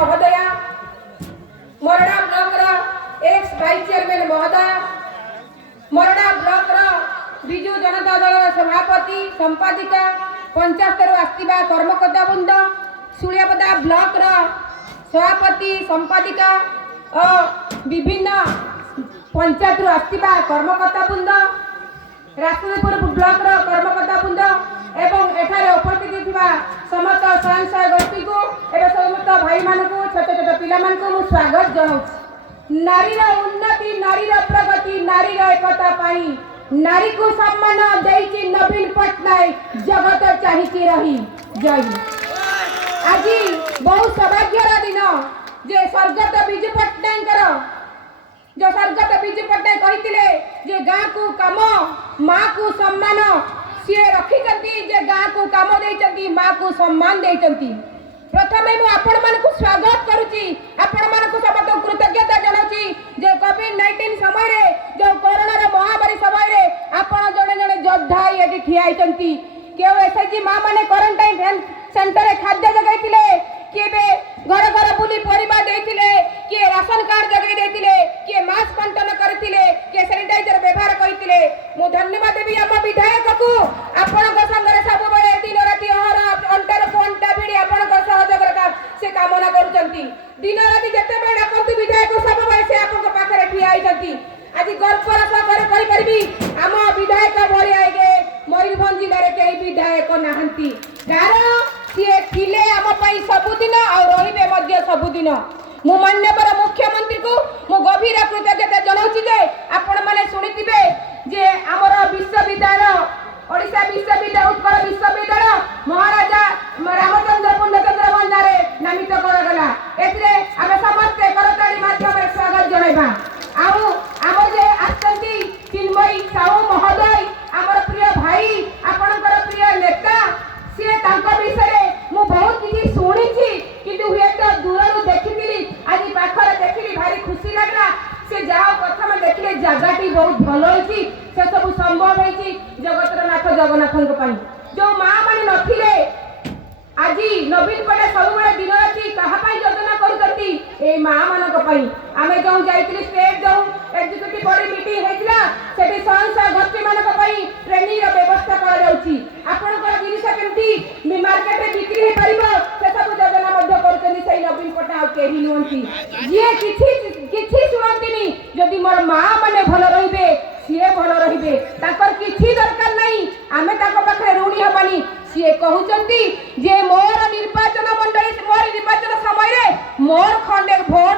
महोदया, मोरडा block x vice chairman महोदय, मोरडा block Biju Janata Dal सभापति संपादिका, पंचायतर आसवा कर्मकर्ता वृंद, सुलियापदा ब्लॉक सभापति संपादिका और विभिन्न पंचायत आसवा कर्मकर्ता वृंद, राजपुर ब्लॉक कर्मकर्ता वृंद एवं एठारे उपस्थित थिबा समस्त स्वयंसहायक गोष्ठी को एवं समस्त भाई मान को छोट छोट पिला मान को मु स्वागत जनाउछि। नारीर उन्नति, नारीर प्रगति, नारीर एकता पाई नारी को सम्मान देछि नवीन पटनायक, जगत चाहिछि रही जय। आज बहुत सौभाग्यर दिन जे स्वर्गत बिजु पटनायक जो स्वर्गत बिजु पटनायक कहिथिले जे गाँ को काम माँ को सम्मान सी रखी जे गाँ को काम देइचंती, माँ को सम्मान देइचंती। प्रथमे मु आपण मानकु स्वागत करूची, आपण मानकु सबत कृतज्ञता जनाउची जे कोविड-19 समय रे जो कोरोना रो महामारी समय रे आपण जणे जणे योद्धा एठी ठियाइचंती। केउ एसएचजी माँ माने क्वारंटाइन सेंटर रे खाद्य जगाइतिले, केबे घर घर बुली परिबा देइतिले, के राशन कार्ड जगाई देइतिले, के मास्क बंटन करतिले, के सैनिटाइजर व्यवहार करितिले। मु धन्यवाद देबी हम विधायक को आपण को संगरे सब बेले दिन राति अहर अंटर कोंटा भिडी आपण को सहयोग से कामना करूचंती। दिन राति जते बेले डाकंतु विधायक सब बेले से आपण को पाखरे ठियाइचंती। आज गर्वर सकर कहि परबी हम विधायक भली आगे मयूरभंज जिल्ला रे केही विधायक नाहंती, कारण सीए थिले हम पई सबुदिन और रहिबे मध्य सबुदिन। मु माननीय मुख्यमंत्री को मु गभीर कृतज्ञता जनाउछि जे आपण माने सुनिथिबे जे हमर विश्वविद्यालय ओडिशा विश्वविद्यालय उत्कल विश्वविद्यालय महाराजा रामचंद्र पूर्णचंद्र भंडारे नामित करगला। एथिरे आमे समस्त करताली माध्यम स्वागत जणाइबा। आउ हमर जे आछंती चिन्मयी साहू महोदय, हमर प्रिय भाई, आपनकर प्रिय नेता, से तांका विषय मु बहुत किछि सुनिछि किंतु हुए तो दूररु देखिथिली, आज पाखरे देखिली भारी खुशी लागला। से जाओ प्रथम देखिले जगहटी बहुत भलो होइछि, से सब संभव होइछि जगतर नाथ जगन्नाथଙ୍କ ପାଇଁ। जो मां माने नथिले आज नवीन पटे सब बेले दिन राति कहा पाई योजना करूछंती ए मां मानक ପାଇଁ। आमे जो जाइतिली स्टेट जो एग्जीक्यूटिव बॉडी मीटिंग हेतिला, सेठी संस्था गोष्ठी मानक ପାଇଁ ट्रेनिंग रो व्यवस्था करा जाउछि। आपनकर जिनिस केमती मार्केट रे बिक्री हे परिबो से सब योजना मध्य करूछंती। सेही नवीन पटा केही नुहंती जे किछि सुनंतीनी। जदि मोर मां माने भलो रहिबे सीए भलो रहिबे, ताकर किछि दरकार नाही, आमे ताको पाखरे ऋणी हबानी। सीए कहउचंती जे मोर निर्वाचन मंडली मोर निर्वाचन समय रे मोर खंडे भोट